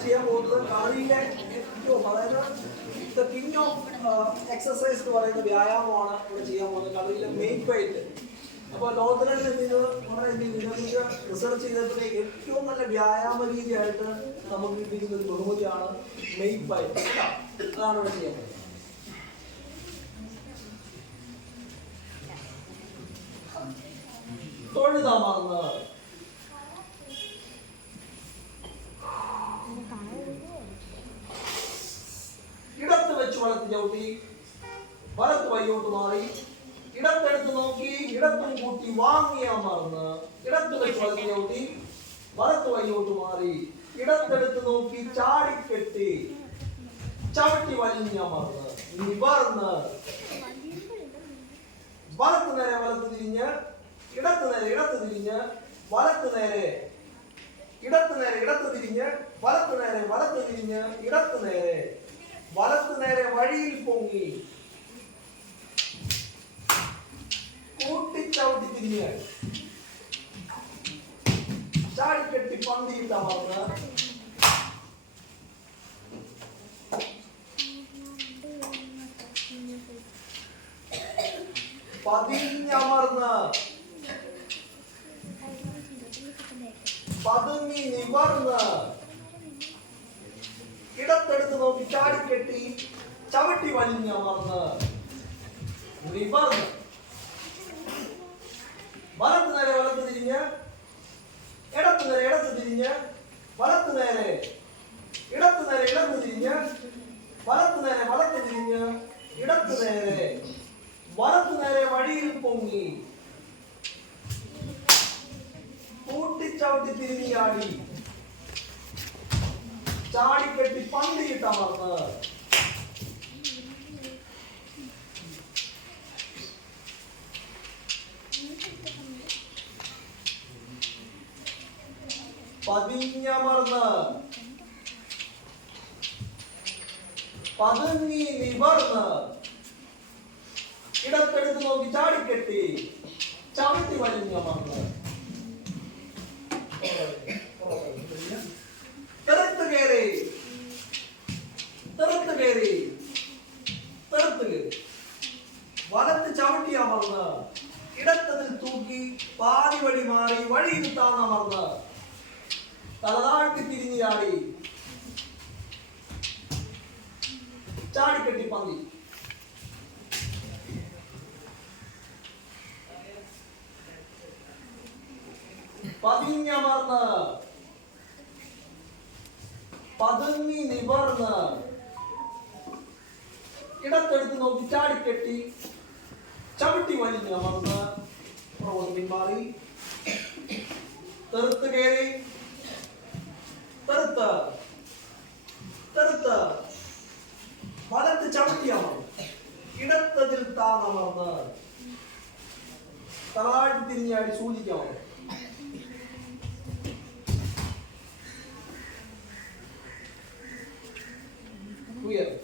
ചെയ്യാൻ പോകുന്നത് കളറിയിലെ ഏറ്റവും അതായത് ദ കിങ് ഓഫ് എക്സസൈസ് എന്ന് പറയുന്ന വ്യായാമമാണ് ഇവിടെ ചെയ്യാൻ പോകുന്നത് കളറിയിലെ മെയിൻ ഫൈറ്റ്. അപ്പോൾ ലോകത്തിലെ ഇതിനെക്കുറിച്ച് റിസർച്ച് ചെയ്തതിലെ ഏറ്റവും നല്ല വ്യായാമ രീതിയായിട്ട് നമുക്ക് കിട്ടിയിരിക്കുന്ന ഒരു ബഹുമതിയാണ് മെയിൻ ഫൈറ്റ്. അതാണ് ഇവിടെ ചെയ്യാൻ പോകുന്നത്. തൊഴുതമർന്ന് ഇടത്ത് വെച്ച് വലത്ത് ചവിട്ടി വലത്ത് വയ്യോട്ട് മാറി ഇടത്തെടുത്ത് നോക്കി ഇടത്തും കൂട്ടി വാങ്ങി അമർന്ന് ഇടത്ത് വെച്ച് വലത്ത് ചവിട്ടി വലത്ത് വയ്യോട്ട് മാറി ഇടത്തെടുത്ത് നോക്കി ചാടിക്കെട്ടി ചവിട്ടി വലിഞ്ഞമർന്ന് നിവർന്ന് വലത്ത് നേരെ വലത്ത് തിരിഞ്ഞ് ഇടത്ത് നേരെ ഇടത്ത് തിരിഞ്ഞ് വലത്ത് നേരെ ഇടത്ത് നേരെ ഇടത്ത് തിരിഞ്ഞ് വലത്ത് നേരെ വലത്ത് തിരിഞ്ഞ് ഇടത്ത് നേരെ വലത്ത് നേരെ വഴിയിൽ പൊങ്ങി കൂട്ടിച്ചവിട്ടി തിരിഞ്ഞ് ചാടിക്കെട്ടി പന്തിയിട്ട് അമർന്ന് പതിഞ്ഞമർന്ന് പതുങ്ങി നിവർന്ന് ഇടത്തെടുത്ത് നോക്കി ചാടിക്കെട്ടി ചവിട്ടി വലിഞ്ഞമർന്ന് നിവർന്ന് വലത്ത് നേരെ വലത്ത് തിരിഞ്ഞ് ഇടത്ത് നേരെ ഇടത്ത് തിരിഞ്ഞ് വലത്ത് നേരെ ഇടത്ത് നേരെ ഇടത്ത് തിരിഞ്ഞ് വലത്ത് നേരെ വലത്ത് തിരിഞ്ഞ് ഇടത്ത് നേരെ വലത്ത് നേരെ വഴിയിൽ പൊങ്ങി കൂട്ടിച്ചവിട്ടി തിരിഞ്ഞാടി ചാടിക്കെട്ടി പന്തിയിട്ടമർന്ന് പതിഞ്ഞമർന്ന് പതുങ്ങി നിവർന്ന് ഇടത്തെടുത്ത് നോക്കി ചാടിക്കെട്ടി ചവിട്ടി വലിഞ്ഞമർന്ന് തെറുത്ത് കയറി തെറുത്ത് കയറി തെറുത്ത് കയറി വലത്ത് ചവിട്ടി അമർന്ന് ഇടത്തതിൽ തൂക്കി പാതി വഴി മാറി വഴിയിൽ താന്നമർന്ന് തലതാഴ്ത്തി തിരിഞ്ഞു ചാടി ചാടിക്കെട്ടി പന്തി പതിഞ്ഞമർന്ന് പതുങ്ങി നിവർന്ന് ഇടത്തെടുത്ത് നോക്കി ചാടിക്കെട്ടി ചവിട്ടി വലിഞ്ഞമർന്ന് പിന്മാറി തെറുത്ത് കയറി തെറുത്ത് തെറുത്ത് വലത്ത് ചവിട്ടിയമർന്ന് ഇടത്തതിൽ താന്നമർന്ന് തലതാഴ്ത്തി തിരിഞ്ഞാടി സൂചിക്കാമോ Weird.